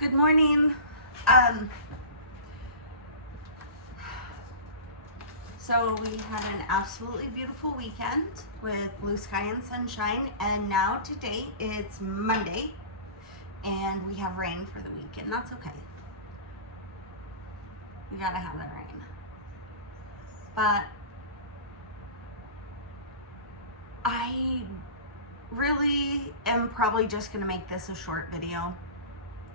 Good morning. Um, so we had an absolutely beautiful weekend with blue sky and sunshine, and now today it's Monday, and we have rain for the week, and that's okay. We gotta have the rain. But I really am probably just gonna make this a short video.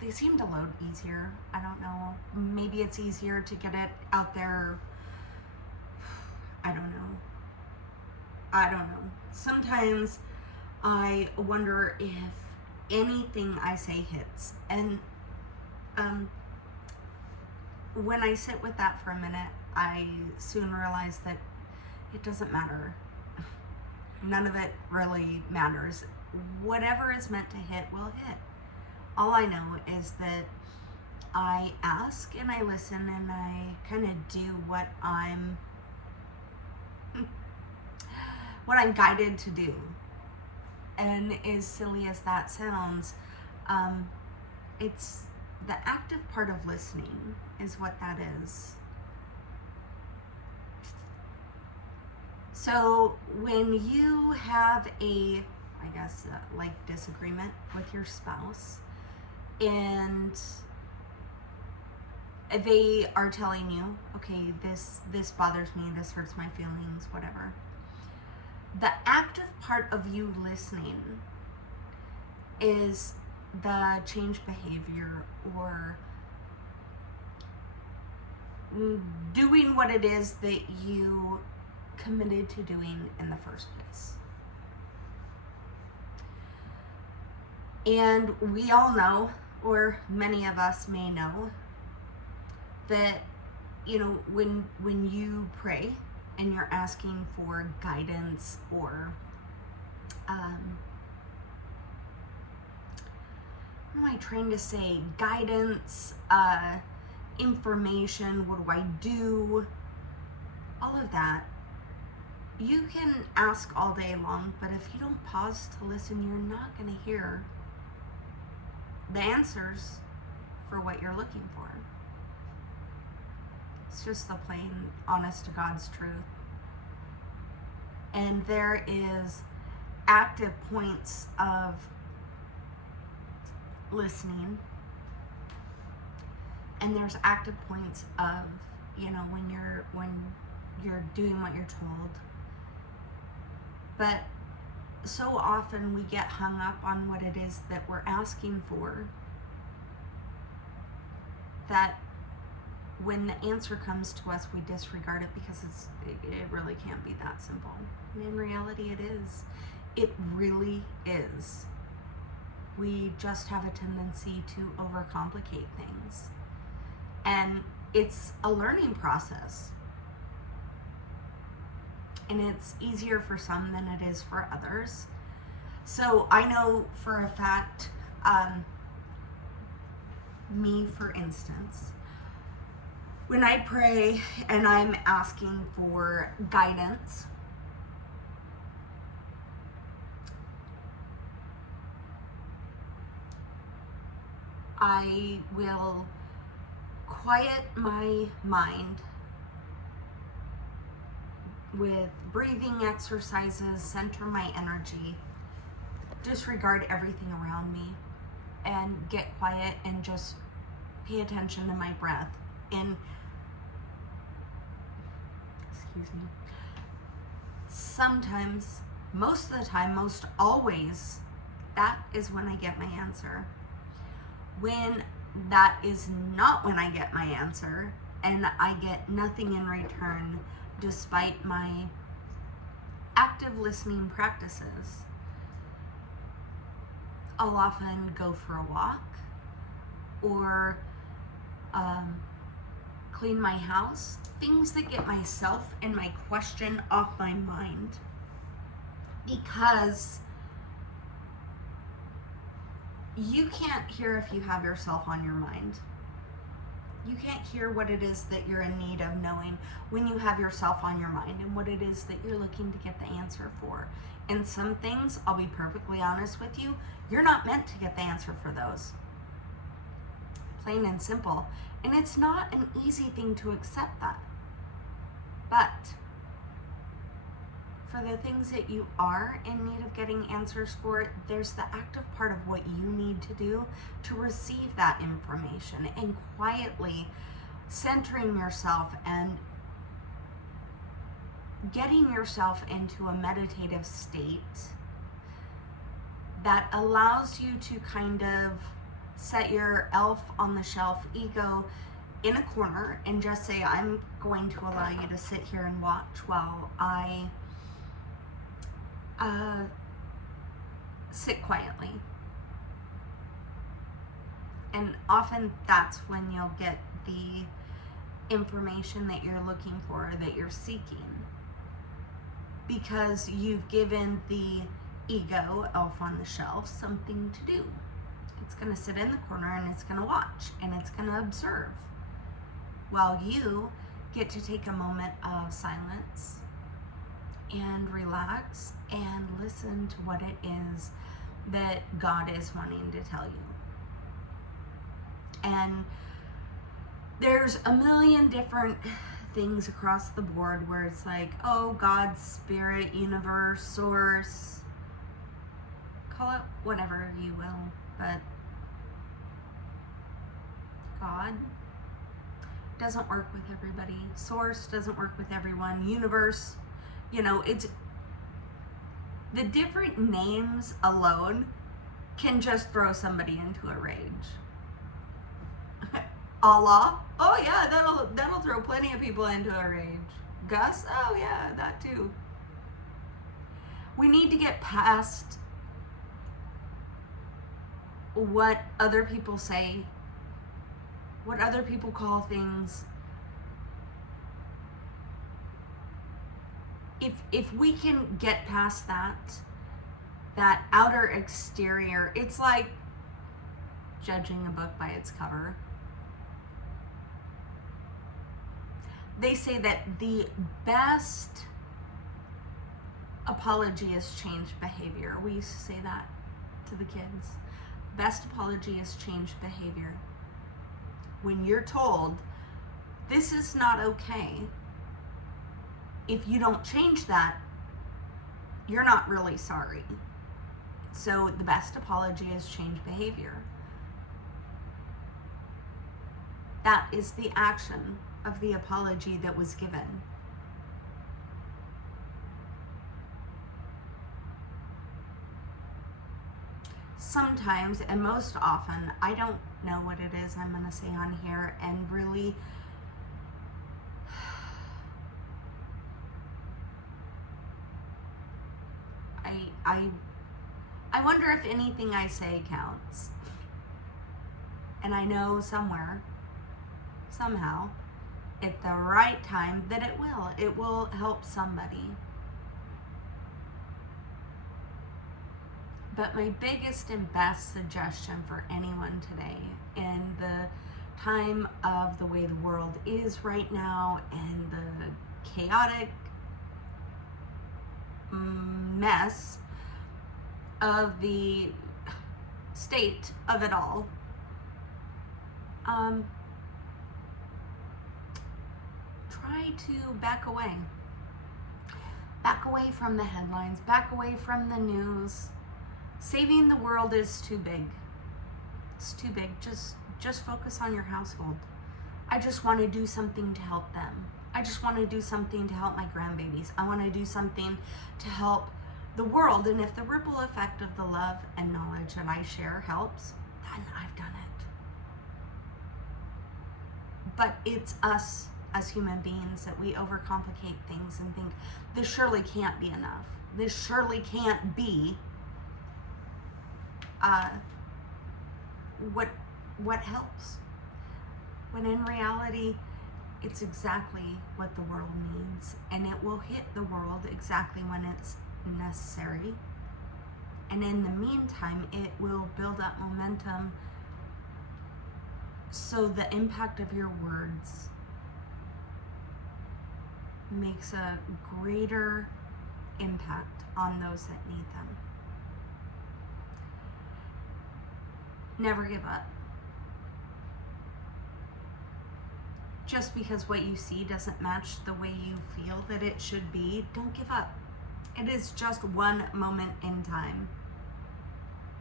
They seem to load easier. I don't know. Maybe it's easier to get it out there. I don't know. Sometimes I wonder if anything I say hits. And when I sit with that for a minute, I soon realize that it doesn't matter. None of it really matters. Whatever is meant to hit will hit. All I know is that I ask and I listen and I kind of do what I'm guided to do. And as silly as that sounds, it's the active part of listening is what that is. So when you have a, disagreement with your spouse, and they are telling you, okay, this bothers me, this hurts my feelings, whatever. The active part of you listening is the change behavior or doing what it is that you committed to doing in the first place. And we all know, or many of us may know, that, when you pray and you're asking for guidance or, what am I trying to say? Guidance, information, what do I do? All of that. You can ask all day long, but if you don't pause to listen, you're not going to hear the answers for what you're looking for. It's just the plain, honest to God's truth. And there is active points of listening, and there's active points of, when you're doing what you're told. But so often we get hung up on what it is that we're asking for, that when the answer comes to us, we disregard it because it really can't be that simple. And in reality, it is. It really is. We just have a tendency to overcomplicate things. And it's a learning process. And it's easier for some than it is for others. So I know for a fact, me for instance, when I pray and I'm asking for guidance, I will quiet my mind with breathing exercises, center my energy, disregard everything around me, and get quiet and just pay attention to my breath. And sometimes, most of the time, most always, that is when I get my answer. When that is not when I get my answer, and I get nothing in return, despite my active listening practices, I'll often go for a walk or clean my house, things that get myself and my question off my mind, because you can't hear if you have yourself on your mind. You can't hear what it is that you're in need of knowing when you have yourself on your mind and what it is that you're looking to get the answer for. And some things, I'll be perfectly honest with you, you're not meant to get the answer for those. plain and simple. And it's not an easy thing to accept that. But for the things that you are in need of getting answers for, there's the active part of what you need to do to receive that information, and quietly centering yourself and getting yourself into a meditative state that allows you to kind of set your elf on the shelf ego in a corner and just say, I'm going to allow you to sit here and watch while I sit quietly. And often that's when you'll get the information that you're looking for, that you're seeking, because you've given the ego, elf on the shelf, something to do. It's going to sit in the corner and it's going to watch and it's going to observe, while you get to take a moment of silence and relax and listen to what it is that God is wanting to tell you. And there's a million different things across the board where it's like, oh, God, spirit, universe, source, call it whatever you will, but God doesn't work with everybody. Source doesn't work with everyone. Universe, it's the different names alone can just throw somebody into a rage. Allah, oh yeah, that'll throw plenty of people into a rage. Gus, oh yeah, that too. We need to get past what other people say, what other people call things. If we can get past that outer exterior, it's like judging a book by its cover. They say that the best apology is changed behavior. We used to say that to the kids. Best apology is changed behavior. When you're told, this is not okay, if you don't change that, you're not really sorry. So the best apology is change behavior. That is the action of the apology that was given. Sometimes, and most often, I don't know what it is I'm going to say on here, and really I wonder if anything I say counts. And I know somewhere, somehow, at the right time, that it will help somebody. But my biggest and best suggestion for anyone today, in the time of the way the world is right now and the chaotic mess of the state of it all, try to back away from the headlines, back away from the news. Saving the world is too big. It's too big. Just focus on your household. I just want to do something to help them. I just want to do something to help my grandbabies. I want to do something to help the world. And if the ripple effect of the love and knowledge that I share helps, then I've done it. But it's us as human beings that we overcomplicate things and think, this surely can't be enough. This surely can't be what helps. When in reality, it's exactly what the world needs, and it will hit the world exactly when it's necessary. And in the meantime, it will build up momentum so the impact of your words makes a greater impact on those that need them. Never give up. just because what you see doesn't match the way you feel that it should be, don't give up. It is just one moment in time.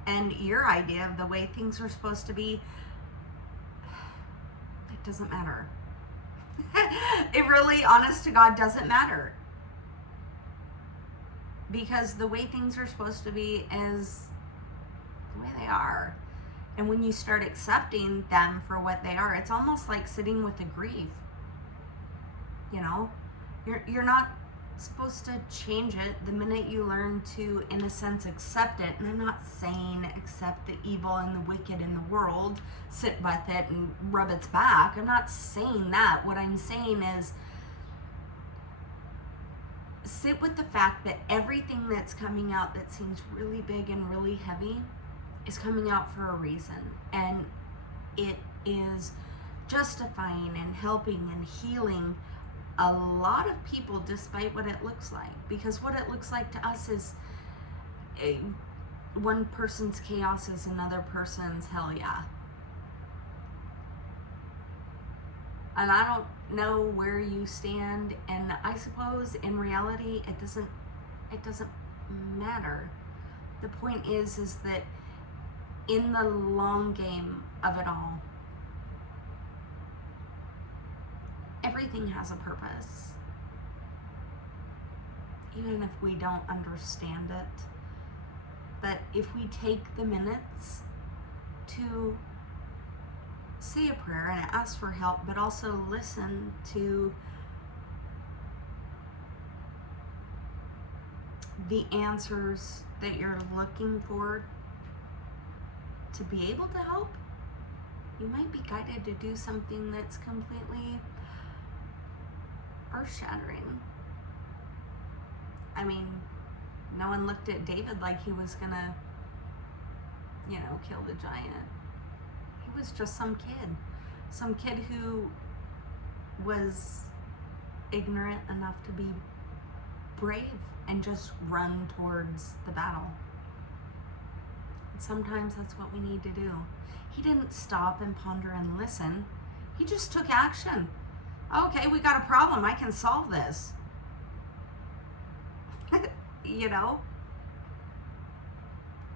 And your idea of the way things are supposed to be, it doesn't matter. It really, honest to God, doesn't matter. Because the way things are supposed to be is the way they are. And when you start accepting them for what they are, it's almost like sitting with a grief. You know, you're not supposed to change it the minute you learn to, in a sense, accept it. And I'm not saying accept the evil and the wicked in the world, sit with it and rub its back. I'm not saying that. What I'm saying is sit with the fact that everything that's coming out that seems really big and really heavy is coming out for a reason, and it is justifying and helping and healing a lot of people despite what it looks like, because what it looks like to us is one person's chaos is another person's hell yeah. And I don't know where you stand, and I suppose in reality it doesn't matter. The point is that in the long game of it all, everything has a purpose. Even if we don't understand it. But if we take the minutes to say a prayer and ask for help, but also listen to the answers that you're looking for to be able to help, you might be guided to do something that's completely earth-shattering. I mean, no one looked at David like he was gonna, kill the giant. He was just some kid who was ignorant enough to be brave and just run towards the battle. And sometimes that's what we need to do. He didn't stop and ponder and listen. He just took action. Okay, we got a problem. I can solve this.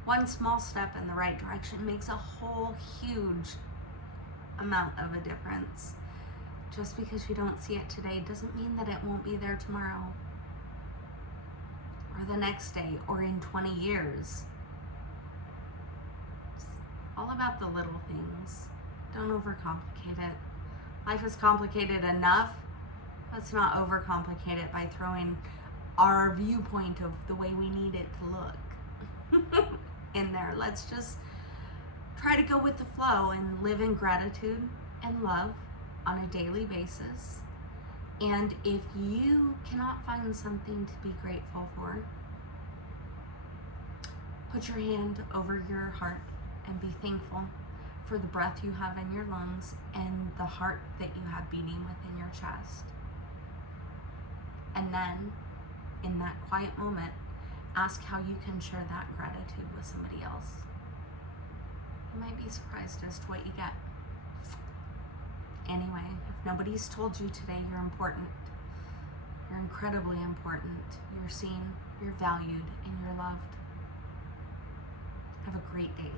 One small step in the right direction makes a whole huge amount of a difference. Just because you don't see it today doesn't mean that it won't be there tomorrow, or the next day, or in 20 years. It's all about the little things. Don't overcomplicate it. Life is complicated enough. Let's not overcomplicate it by throwing our viewpoint of the way we need it to look in there. Let's just try to go with the flow and live in gratitude and love on a daily basis. And if you cannot find something to be grateful for, put your hand over your heart and be thankful for the breath you have in your lungs and the heart that you have beating within your chest. And then, in that quiet moment, ask how you can share that gratitude with somebody else. You might be surprised as to what you get. Anyway, if nobody's told you today you're important, you're incredibly important, you're seen, you're valued, and you're loved. Have a great day.